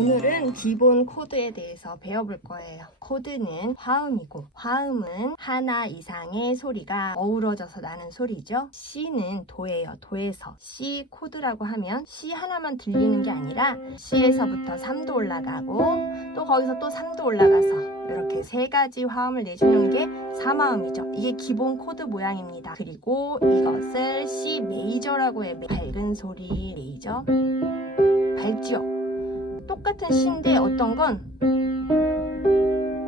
오늘은 기본 코드에 대해서 배워볼 거예요. 코드는 화음이고, 화음은 하나 이상의 소리가 어우러져서 나는 소리죠. C는 도예요. 도에서 C 코드라고 하면 C 하나만 들리는 게 아니라 C에서부터 3도 올라가고 또 거기서 또 3도 올라가서 이렇게 세 가지 화음을 내주는 게 3화음이죠. 이게 기본 코드 모양입니다. 그리고 이것을 C 메이저라고 해요. 밝은 소리 메이저. 밝죠? 똑같은 C인데 어떤 건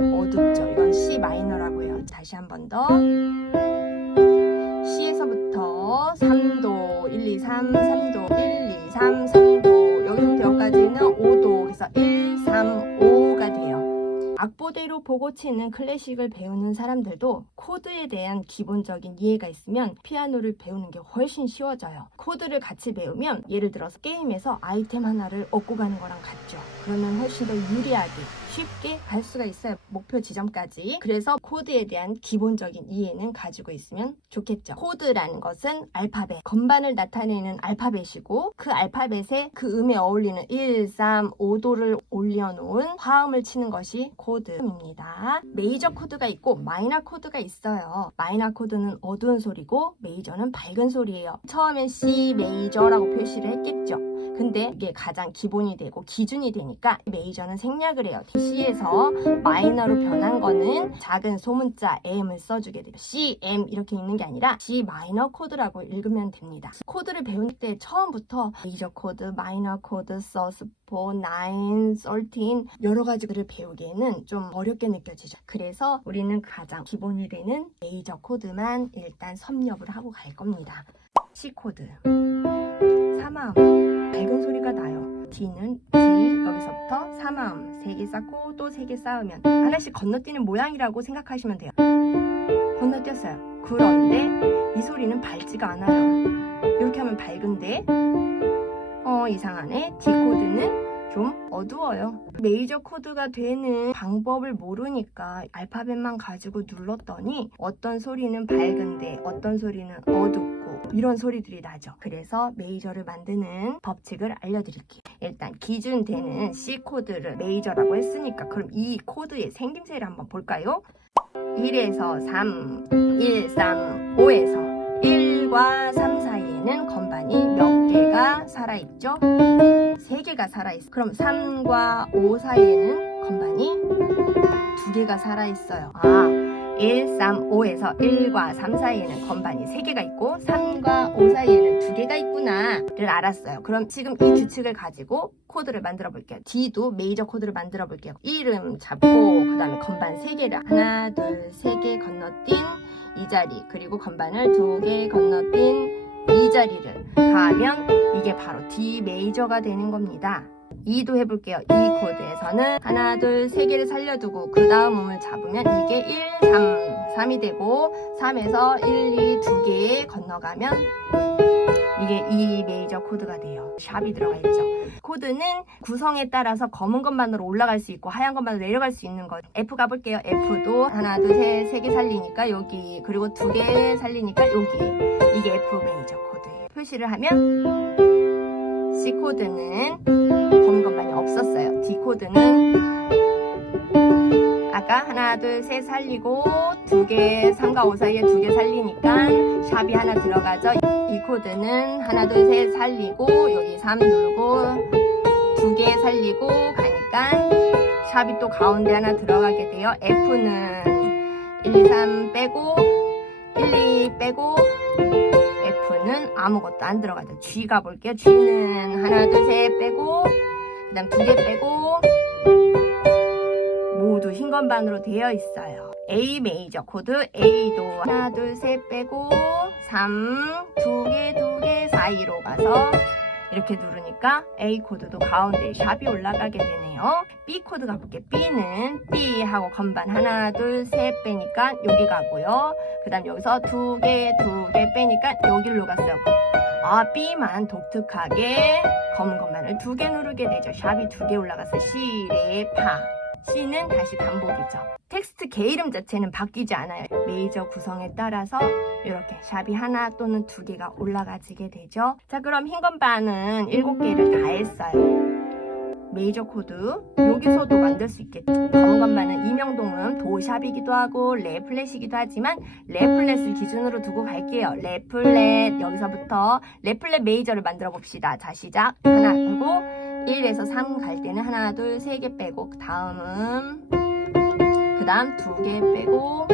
어둡죠. 이건 C 마이너라고 해요. 다시 한 번 더. C에서부터 3도, 1, 2, 3, 3도, 1, 2, 3, 3도, 여기서부터 여기까지는 5도, 그래서 1, 3, 5가 돼요. 악보대로 보고 치는 클래식을 배우는 사람들도 코드에 대한 기본적인 이해가 있으면 피아노를 배우는 게 훨씬 쉬워져요. 코드를 같이 배우면 예를 들어서 게임에서 아이템 하나를 얻고 가는 거랑 같죠. 그러면 훨씬 더 유리하게 쉽게 갈 수가 있어요. 목표 지점까지. 그래서 코드에 대한 기본적인 이해는 가지고 있으면 좋겠죠. 코드라는 것은 알파벳, 건반을 나타내는 알파벳이고 그 알파벳에 그 음에 어울리는 1, 3, 5도를 올려놓은 화음을 치는 것이 코드입니다. 메이저 코드가 있고 마이너 코드가 있어요. 마이너 코드는 어두운 소리고 메이저는 밝은 소리예요. 처음엔 C 메이저라고 표시를 했겠죠. 근데 이게 가장 기본이 되고 기준이 되니까 메이저는 생략을 해요. C에서 마이너로 변한 거는 작은 소문자 M을 써주게 돼요. C, M 이렇게 읽는 게 아니라 C 마이너 코드라고 읽으면 됩니다. 코드를 배울 때 처음부터 메이저 코드, 마이너 코드, 서스포, 9, 13 여러 가지를 배우기에는 좀 어렵게 느껴지죠. 그래서 우리는 가장 기본이 되는 메이저 코드만 일단 섭렵을 하고 갈 겁니다. C 코드 3화음 밝은 소리가 나요. D는 D 여기서부터 3화음 3개 쌓고 또 3개 쌓으면 하나씩 건너뛰는 모양이라고 생각하시면 돼요. 건너뛰었어요. 그런데 이 소리는 밝지가 않아요. 이렇게 하면 밝은데 이상하네. D 코드는 좀 어두워요. 메이저 코드가 되는 방법을 모르니까 알파벳만 가지고 눌렀더니 어떤 소리는 밝은데 어떤 소리는 어둡고 이런 소리들이 나죠. 그래서 메이저를 만드는 법칙을 알려드릴게요. 일단 기준되는 C 코드를 메이저라고 했으니까 그럼 이 코드의 생김새를 한번 볼까요? 1에서 3, 1, 3, 5에서 1과 3 사이에는 건반이 몇 개가 살아있죠? 3개가 살아있어요. 그럼 3과 5 사이에는 건반이 2개가 살아있어요. 1, 3, 5에서 1과 3 사이에는 건반이 3개가 있고 3과 5 사이에는 2개가 있구나를 알았어요. 그럼 지금 이 규칙을 가지고 코드를 만들어 볼게요. D도 메이저 코드를 만들어 볼게요. 이름 잡고 그 다음에 건반 3개를 하나, 둘, 3개 건너뛴 이 자리 그리고 건반을 2개 건너뛴 이 자리를 가하면 이게 바로 D 메이저가 되는 겁니다. 2도 해볼게요. 이 코드에서는 하나, 둘, 3개를 살려두고 그 다음 음을 잡으면 이게 1, 3, 3이 되고 3에서 1, 2, 2개 건너가면 이게 E 메이저 코드가 돼요. 샵이 들어가 있죠. 코드는 구성에 따라서 검은 것만으로 올라갈 수 있고 하얀 것만으로 내려갈 수 있는 것. F 가볼게요. F도 하나, 둘, 셋, 3개 살리니까 여기 그리고 2개 살리니까 여기 이게 F 메이저 코드. 표시를 하면 C 코드는 검은 것만이 없었어요. D 코드는 아까 하나, 둘, 셋 살리고 2개, 3과 5 사이에 2개 살리니까 샵이 하나 들어가죠. 이 코드는 하나, 둘, 셋 살리고 여기 3 누르고 2개 살리고 가니까 샵이 또 가운데 하나 들어가게 돼요. F는 1, 2, 3 빼고 1, 2 빼고 F는 아무것도 안 들어가죠. G 가볼게요. G는 하나, 둘, 셋 빼고 그 다음 2개 빼고 모두 흰 건반으로 되어 있어요. A 메이저 코드 A도 하나, 둘, 셋 빼고 3, 2개 사이로 가서 이렇게 누르니까 A 코드도 가운데에 샵이 올라가게 되네요. B 코드 가볼게요. B는 B 하고 건반 하나, 둘, 셋 빼니까 여기 가고요. 그 다음 여기서 2개 빼니까 여기로 갔어요. B만 독특하게 검은 것만을 2개 누르게 되죠. 샵이 2개 올라가서 시레파. C는 다시 반복이죠. 텍스트 개 이름 자체는 바뀌지 않아요. 메이저 구성에 따라서 이렇게 샵이 하나 또는 2개가 올라가지게 되죠. 자, 그럼 흰 건반은 7개를 다 했어요. 메이저 코드 여기서도 만들 수 있겠죠. 검은 건반은 이명동은 도샵이기도 하고 레플렛이기도 하지만 레플렛을 기준으로 두고 갈게요. 레플렛 여기서부터 레플렛 메이저를 만들어 봅시다. 자 시작. 하나 그리고 1에서 3 갈 때는 하나 둘 3개 빼고 그 다음 2개 빼고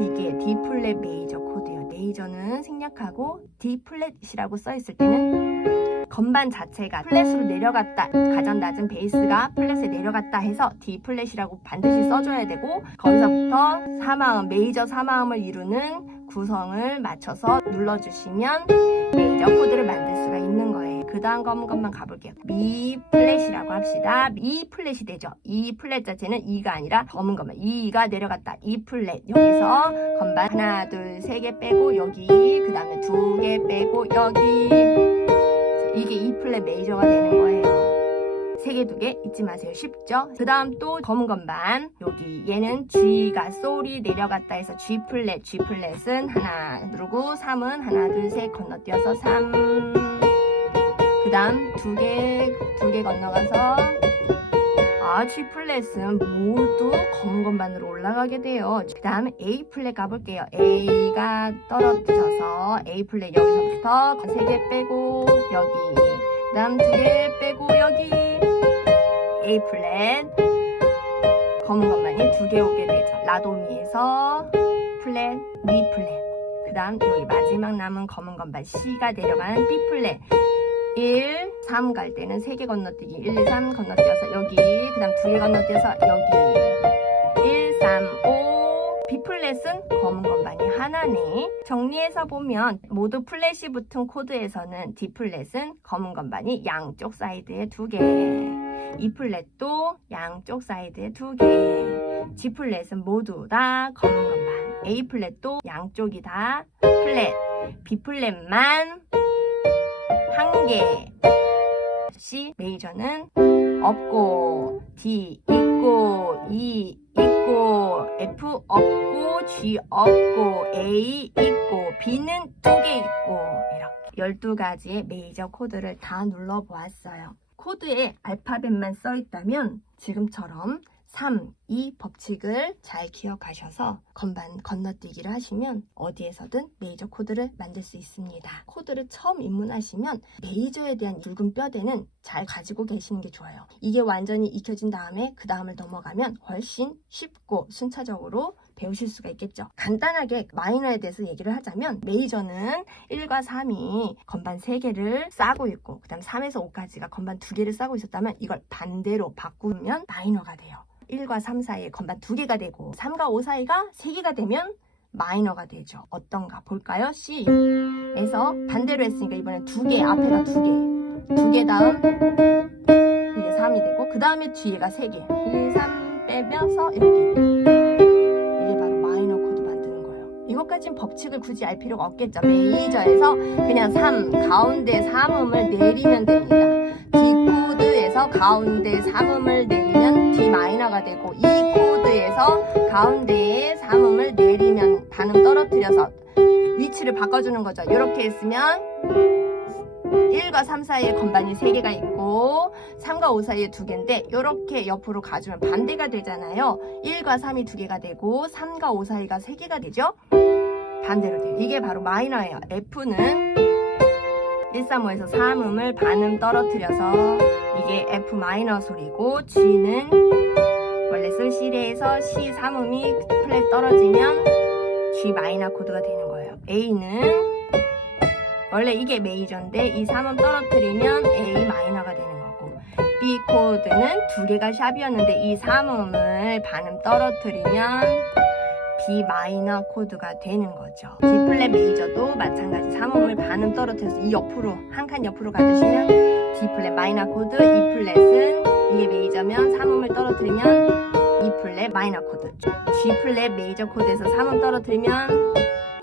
이게 D 플랫 메이저 코드예요. 메이저는 생략하고 D 플랫이라고 써 있을 때는 건반 자체가 플랫으로 내려갔다, 가장 낮은 베이스가 플랫에 내려갔다 해서 D 플랫이라고 반드시 써줘야 되고 거기서부터 4마음, 메이저 4마음을 이루는 구성을 맞춰서 눌러주시면 메이저 코드를 만들 수가 있는 거예요. 그 다음 검은 것만 가볼게요. 미 플랫이라고 합시다. 이 플랫이 되죠. 이 플랫 자체는 2가 아니라 검은 것만 2가 내려갔다. 이 플랫 여기서 건반 하나 둘 3개 빼고 여기 그 다음에 2개 빼고 여기 이게 E 플랫 메이저가 되는 거예요. 3개 2개 잊지 마세요. 쉽죠? 그 다음 또 검은 건반 여기 얘는 G가 솔이 내려갔다 해서 G 플랫은 하나 누르고 3은 하나 둘 셋 건너뛰어서 3 그 다음 2개 건너가서 G 플랫은 모두 검은 건반으로 올라가게 돼요. 그 다음 A 플랫 가볼게요. A가 떨어져서 A 플랫 여기서부터 3개 빼고 여기 그 다음 2개 빼고 여기 A 플랫 검은 건반이 2개 오게 되죠. 라도미에서 플랫, 미 플랫 그 다음 여기 마지막 남은 검은 건반 C가 내려가는 B 플랫 1, 3 갈 때는 3개 건너뛰기 1, 2, 3 건너뛰어서 여기 그 다음 2개 건너뛰어서 여기 1, 3, 5 B 플랫은 검은 건반이 하나네. 정리해서 보면 모두 플랫이 붙은 코드에서는 D 플랫은 검은 건반이 양쪽 사이드에 2개 E 플랫도 양쪽 사이드에 2개 G 플랫은 모두 다 검은 건반 A 플랫도 양쪽이 다 플랫 B 플랫만 1개 C 메이저는 없고 D 있고 E 있고 F 없고 G 없고 A 있고 B는 2개 있고 이렇게 12가지의 메이저 코드를 다 눌러보았어요. 코드에 알파벳만 써있다면 지금처럼 3, 2 법칙을 잘 기억하셔서 건반 건너뛰기를 하시면 어디에서든 메이저 코드를 만들 수 있습니다. 코드를 처음 입문하시면 메이저에 대한 굵은 뼈대는 잘 가지고 계시는 게 좋아요. 이게 완전히 익혀진 다음에 그 다음을 넘어가면 훨씬 쉽고 순차적으로 배우실 수가 있겠죠. 간단하게 마이너에 대해서 얘기를 하자면 메이저는 1과 3이 건반 3개를 싸고 있고 그 다음 3에서 5까지가 건반 2개를 싸고 있었다면 이걸 반대로 바꾸면 마이너가 돼요. 1과 3 사이에 건반 2개가 되고 3과 5 사이가 3개가 되면 마이너가 되죠. 어떤가 볼까요? C에서 반대로 했으니까 이번엔 2개, 앞에가 2개 2개 다음 이게 3이 되고 그 다음에 뒤에가 3개 1, 3 빼면서 이렇게 이게 바로 마이너 코드 만드는 거예요. 이것까진 법칙을 굳이 알 필요가 없겠죠. 메이저에서 그냥 3 가운데 3음을 내리면 됩니다. D 코드에서 가운데 3음을 내리면 D 마이너가 되고 E 코드에서 가운데에 3음을 내리면 반음 떨어뜨려서 위치를 바꿔주는 거죠. 이렇게 했으면 1과 3 사이에 건반이 3개가 있고 3과 5 사이에 2개인데 이렇게 옆으로 가주면 반대가 되잖아요. 1과 3이 2개가 되고 3과 5 사이가 3개가 되죠. 반대로 돼요. 이게 바로 마이너예요. F는 1, 3, 5에서 3음을 반음 떨어뜨려서 이게 F 마이너 소리고 G는 원래 쓸 C레에서 C 3음이 플랫 떨어지면 G 마이너 코드가 되는 거예요. A는 원래 이게 메이저인데 이 3음 떨어뜨리면 A 마이너가 되는 거고 B 코드는 2개가 샵이었는데 이 3음을 반음 떨어뜨리면 B 마이너 코드가 되는 거죠. D 플랫 메이저도 마찬가지 3음을 반음 떨어뜨려서 이 옆으로 한 칸 옆으로 가주시면 D 플랫 마이너 코드 E 플랫은 이게 메이저면 3음을 떨어뜨리면 E 플랫 마이너 코드 G 플랫 메이저 코드에서 3음 떨어뜨리면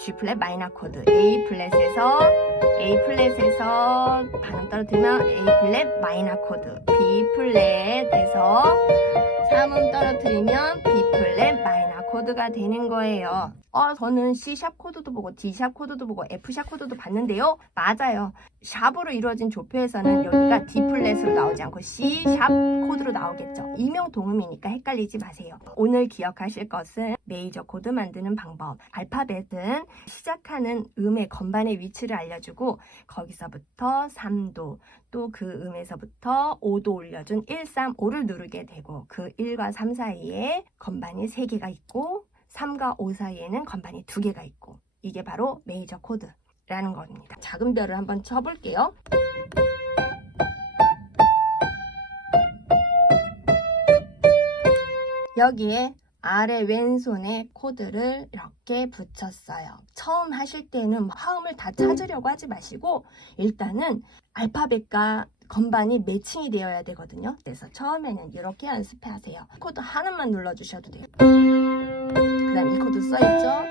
G 플랫 마이너 코드, A 플랫에서 반음 떨어뜨리면 A 플랫 마이너 코드, B 플랫에서 3음 떨어뜨리면 B 플랫 마이너 코드가 되는 거예요. 저는 C샵 코드도 보고 D샵 코드도 보고 F샵 코드도 봤는데요. 맞아요. 샵으로 이루어진 조표에서는 여기가 D 플랫으로 나오지 않고 C샵 코드로 나오겠죠. 이명동음이니까 헷갈리지 마세요. 오늘 기억하실 것은 메이저 코드 만드는 방법. 알파벳은 시작하는 음의 건반의 위치를 알려주고 거기서부터 3도 또 그 음에서부터 5도 올려준 1, 3, 5를 누르게 되고 그 1과 3 사이에 건반이 3개가 있고 3과 5 사이에는 건반이 2개가 있고 이게 바로 메이저 코드라는 겁니다. 작은 별을 한번 쳐볼게요. 여기에 아래 왼손에 코드를 이렇게 붙였어요. 처음 하실 때는 화음을 다 찾으려고 하지 마시고 일단은 알파벳과 건반이 매칭이 되어야 되거든요. 그래서 처음에는 이렇게 연습하세요. 코드 하나만 눌러주셔도 돼요. 그 다음 이 코드 써있죠?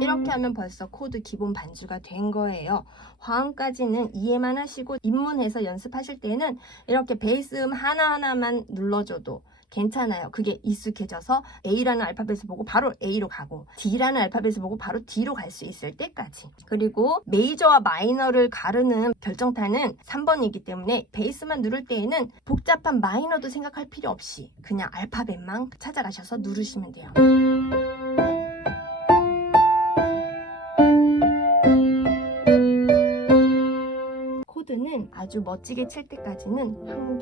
이렇게 하면 벌써 코드 기본 반주가 된 거예요. 화음까지는 이해만 하시고 입문해서 연습하실 때는 이렇게 베이스 음 하나하나만 눌러줘도 괜찮아요. 그게 익숙해져서 A라는 알파벳을 보고 바로 A로 가고 D라는 알파벳을 보고 바로 D로 갈 수 있을 때까지. 그리고 메이저와 마이너를 가르는 결정타는 3번이기 때문에 베이스만 누를 때에는 복잡한 마이너도 생각할 필요 없이 그냥 알파벳만 찾아가셔서 누르시면 돼요. 코드는 아주 멋지게 칠 때까지는 한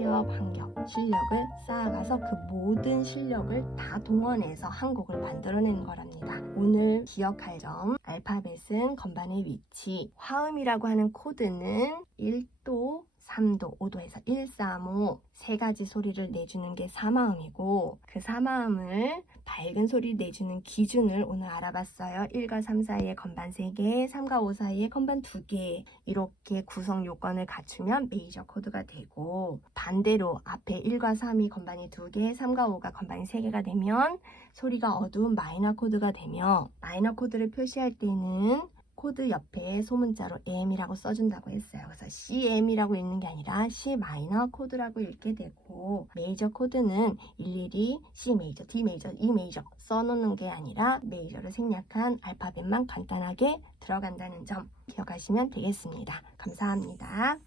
겹 실력을 쌓아가서 그 모든 실력을 다 동원해서 한 곡을 만들어내는 거랍니다. 오늘 기억할 점, 알파벳은 건반의 위치, 화음이라고 하는 코드는 1도, 3도, 5도에서 1, 3, 5 세 가지 소리를 내주는 게 3화음이고 그 3화음을 밝은 소리를 내주는 기준을 오늘 알아봤어요. 1과 3 사이에 건반 3개, 3과 5 사이에 건반 2개 이렇게 구성 요건을 갖추면 메이저 코드가 되고 반대로 앞에 1과 3이 건반이 2개, 3과 5가 건반이 3개가 되면 소리가 어두운 마이너 코드가 되며 마이너 코드를 표시할 때는 코드 옆에 소문자로 M이라고 써준다고 했어요. 그래서 CM이라고 읽는 게 아니라 C 마이너 코드라고 읽게 되고 메이저 코드는 일일이 C 메이저, D 메이저, E 메이저 써놓는 게 아니라 메이저를 생략한 알파벳만 간단하게 들어간다는 점 기억하시면 되겠습니다. 감사합니다.